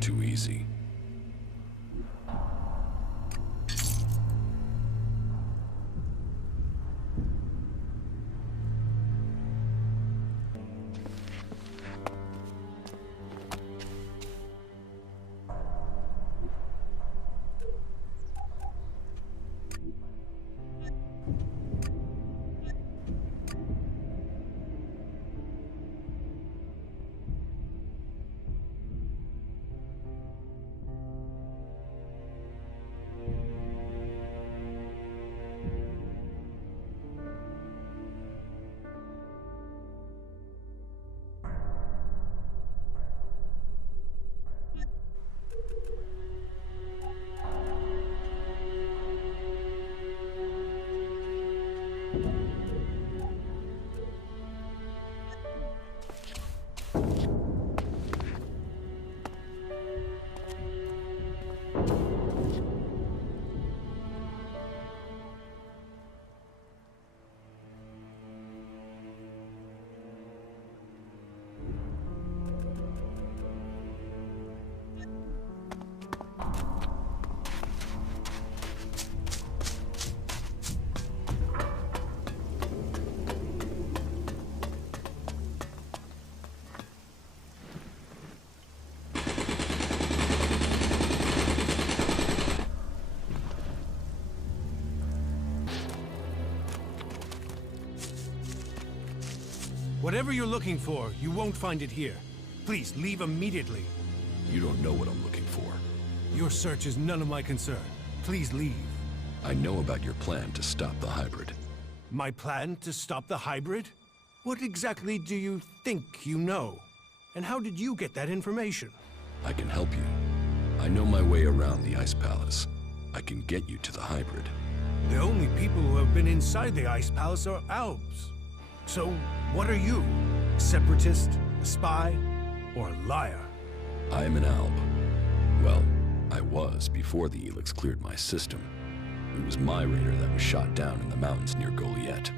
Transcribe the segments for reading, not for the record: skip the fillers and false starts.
Too easy. Whatever you're looking for, you won't find it here. Please, leave immediately. You don't know what I'm looking for. Your search is none of my concern. Please leave. I know about your plan to stop the hybrid. My plan to stop the hybrid? What exactly do you think you know? And how did you get that information? I can help you. I know my way around the Ice Palace. I can get you to the hybrid. The only people who have been inside the Ice Palace are Alps. So, what are you? Separatist, a spy, or a liar? I am an Alb. Well, I was before the Elex cleared my system. It was my raider that was shot down in the mountains near Goliath.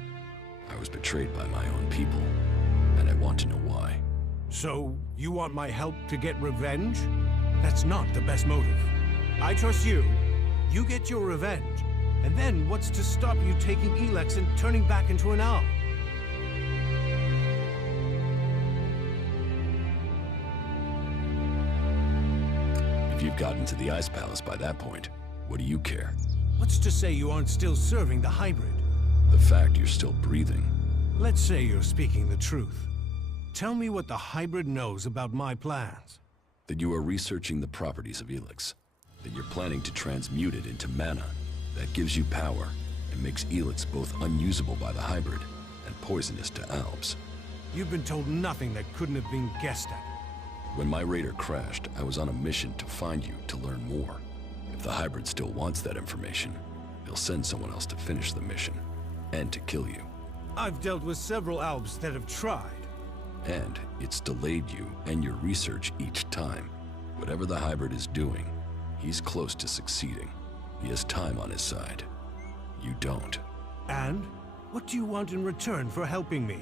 I was betrayed by my own people, and I want to know why. So, you want my help to get revenge? That's not the best motive. I trust you. You get your revenge. And then what's to stop you taking Elex and turning back into an Alb? If you've gotten to the Ice Palace by that point, what do you care? What's to say you aren't still serving the hybrid? The fact you're still breathing. Let's say you're speaking the truth. Tell me what the hybrid knows about my plans. That you are researching the properties of Elex. That you're planning to transmute it into mana. That gives you power and makes Elex both unusable by the hybrid and poisonous to Albs. You've been told nothing that couldn't have been guessed at. When my raider crashed, I was on a mission to find you to learn more. If the hybrid still wants that information, they'll send someone else to finish the mission and to kill you. I've dealt with several Albs that have tried. And it's delayed you and your research each time. Whatever the hybrid is doing, he's close to succeeding. He has time on his side. You don't. And? What do you want in return for helping me?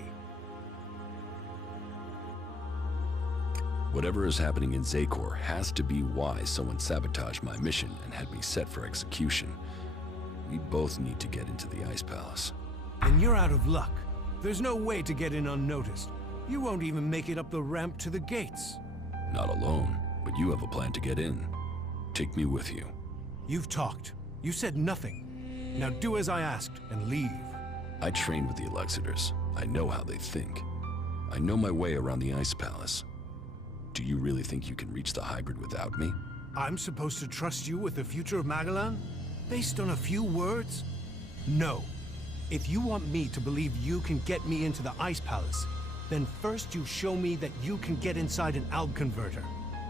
Whatever is happening in Zakor has to be why someone sabotaged my mission and had me set for execution. We both need to get into the Ice Palace. Then you're out of luck. There's no way to get in unnoticed. You won't even make it up the ramp to the gates. Not alone, but you have a plan to get in. Take me with you. You've talked. You said nothing. Now do as I asked and leave. I trained with the Elexitors. I know how they think. I know my way around the Ice Palace. Do you really think you can reach the hybrid without me? I'm supposed to trust you with the future of Magellan? Based on a few words? No. If you want me to believe you can get me into the Ice Palace, then first you show me that you can get inside an Alb converter.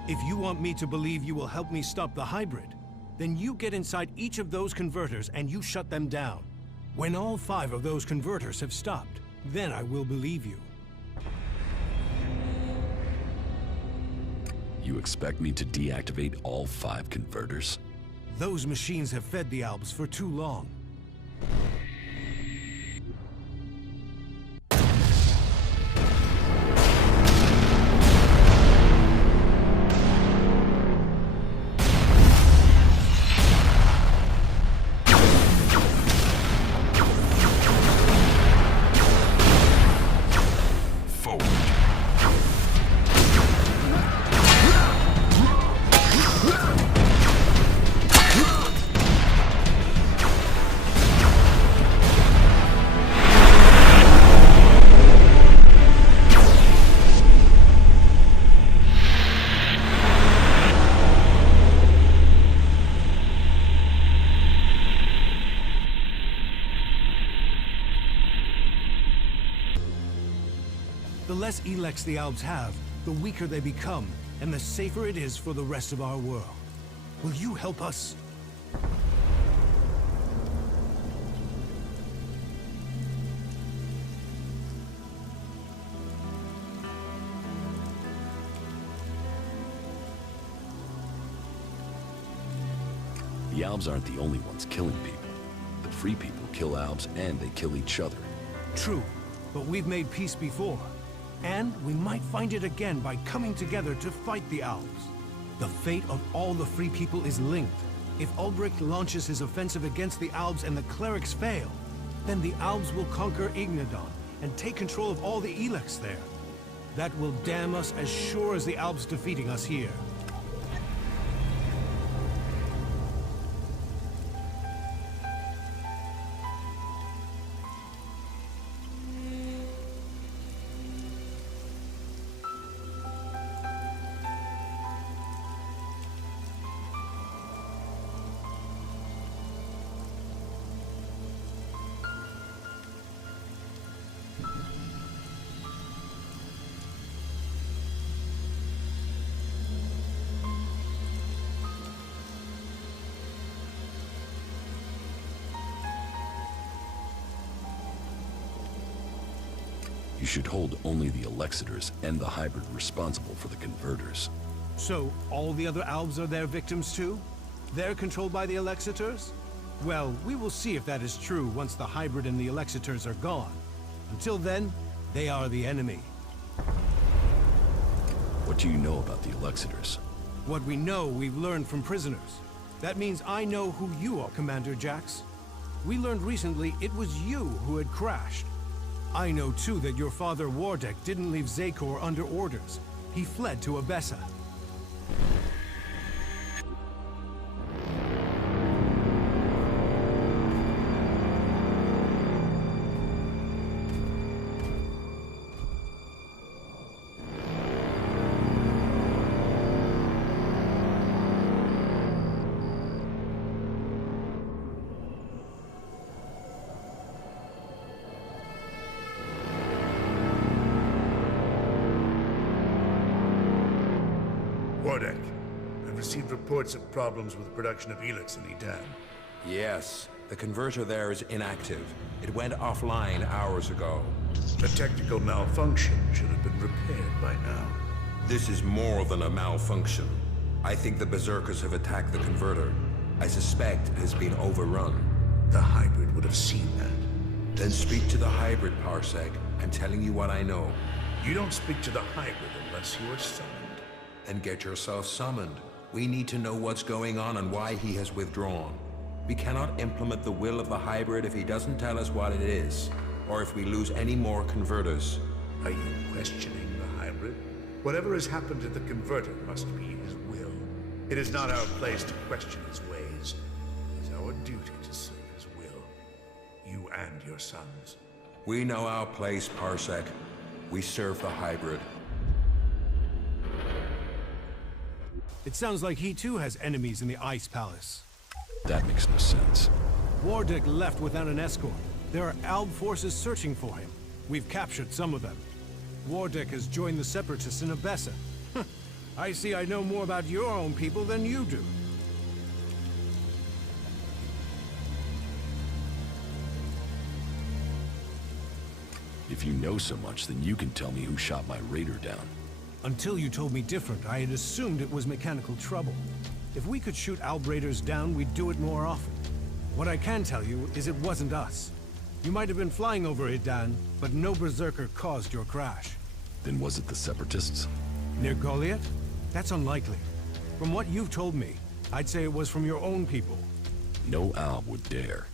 If you want me to believe you will help me stop the hybrid, Then you get inside each of those converters and you shut them down. When all 5 of those converters have stopped, then I will believe you. You expect me to deactivate all 5 converters? Those machines have fed the Albs for too long. The less Elex the Albs have, the weaker they become, and the safer it is for the rest of our world. Will you help us? The Albs aren't the only ones killing people. The free people kill Albs and they kill each other. True, but we've made peace before. And we might find it again by coming together to fight the Albs. The fate of all the free people is linked. If Ulbricht launches his offensive against the Albs and the clerics fail, then the Albs will conquer Ignadon and take control of all the Elex there. That will damn us as sure as the Albs defeating us here. You should hold only the Elexitors and the hybrid responsible for the converters. So, all the other Albs are their victims too? They're controlled by the Elexitors? Well, we will see if that is true once the hybrid and the Elexitors are gone. Until then, they are the enemy. What do you know about the Elexitors? What we know, we've learned from prisoners. That means I know who you are, Commander Jax. We learned recently it was you who had crashed. I know too that your father Wardek didn't leave Zakor under orders. He fled to Abessa. Wardek, I've received reports of problems with production of Elex in Edan. Yes, the converter there is inactive. It went offline hours ago. A technical malfunction should have been repaired by now. This is more than a malfunction. I think the Berserkers have attacked the converter. I suspect it has been overrun. The hybrid would have seen that. Then speak to the hybrid, Parsec. I'm telling you what I know. You don't speak to the hybrid unless you are summoned. Then get yourself summoned. We need to know what's going on and why he has withdrawn. We cannot implement the will of the hybrid if he doesn't tell us what it is, or if we lose any more converters. Are you questioning the hybrid? Whatever has happened to the converter must be his will. It is not our place to question his ways. It is our duty to serve his will. You and your sons. We know our place, Parsec. We serve the hybrid. It sounds like he too has enemies in the Ice Palace. That makes no sense. Wardek left without an escort. There are Alb forces searching for him. We've captured some of them. Wardek has joined the Separatists in Abessa. I see I know more about your own people than you do. If you know so much, then you can tell me who shot my raider down. Until you told me different, I had assumed it was mechanical trouble. If we could shoot Alb raiders down, we'd do it more often. What I can tell you is it wasn't us. You might have been flying over Idan, but no berserker caused your crash. Then was it the Separatists? Near Goliath? That's unlikely. From what you've told me, I'd say it was from your own people. No Alb would dare.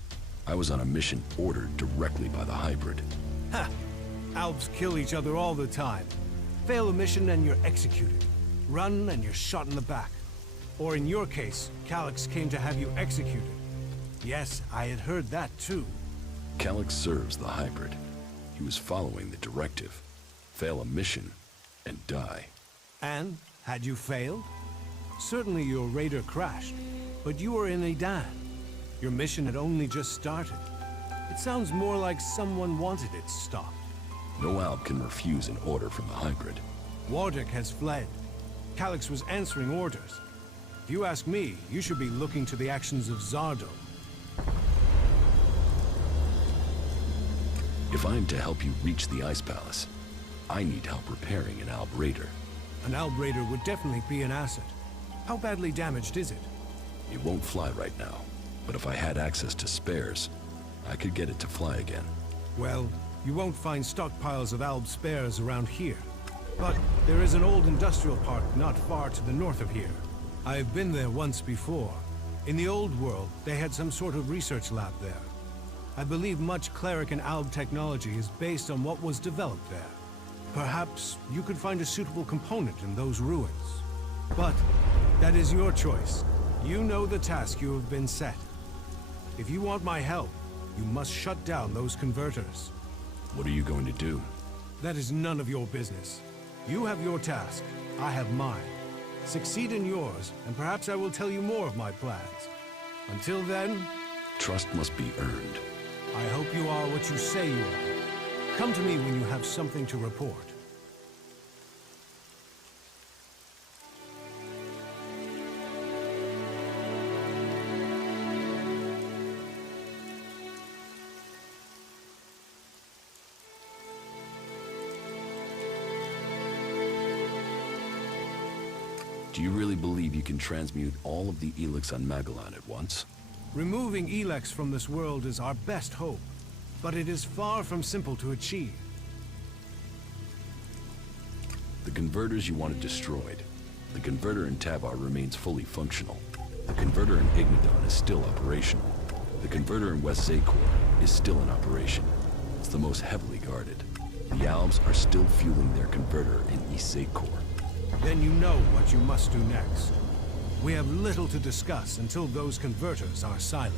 I was on a mission ordered directly by the hybrid. Ha! Albs kill each other all the time. Fail a mission and you're executed. Run and you're shot in the back. Or in your case, Calyx came to have you executed. Yes, I had heard that too. Calyx serves the hybrid. He was following the directive. Fail a mission and die. And, had you failed? Certainly your raider crashed, but you were in Idan. Your mission had only just started. It sounds more like someone wanted it stopped. No Alb can refuse an order from the hybrid. Wardick has fled. Calyx was answering orders. If you ask me, you should be looking to the actions of Zardo. If I am to help you reach the Ice Palace, I need help repairing an Alb raider. An Alb raider would definitely be an asset. How badly damaged is it? It won't fly right now, but if I had access to spares, I could get it to fly again. Well, you won't find stockpiles of Alb spares around here. But there is an old industrial park not far to the north of here. I have been there once before. In the old world, they had some sort of research lab there. I believe much cleric and Alb technology is based on what was developed there. Perhaps you could find a suitable component in those ruins. But that is your choice. You know the task you have been set. If you want my help, you must shut down those converters. What are you going to do? That is none of your business. You have your task, I have mine. Succeed in yours, and perhaps I will tell you more of my plans. Until then... Trust must be earned. I hope you are what you say you are. Come to me when you have something to report. Do you really believe you can transmute all of the Elex on Magellan at once? Removing Elex from this world is our best hope, but it is far from simple to achieve. The converters you wanted destroyed. The converter in Tavar remains fully functional. The converter in Ignadon is still operational. The converter in West Zakor is still in operation. It's the most heavily guarded. The Albs are still fueling their converter in East Zakor. Then you know what you must do next. We have little to discuss until those converters are silent.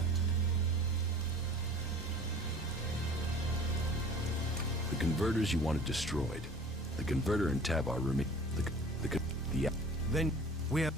The converters you wanted destroyed. The converter in Tavar remains... Then we have...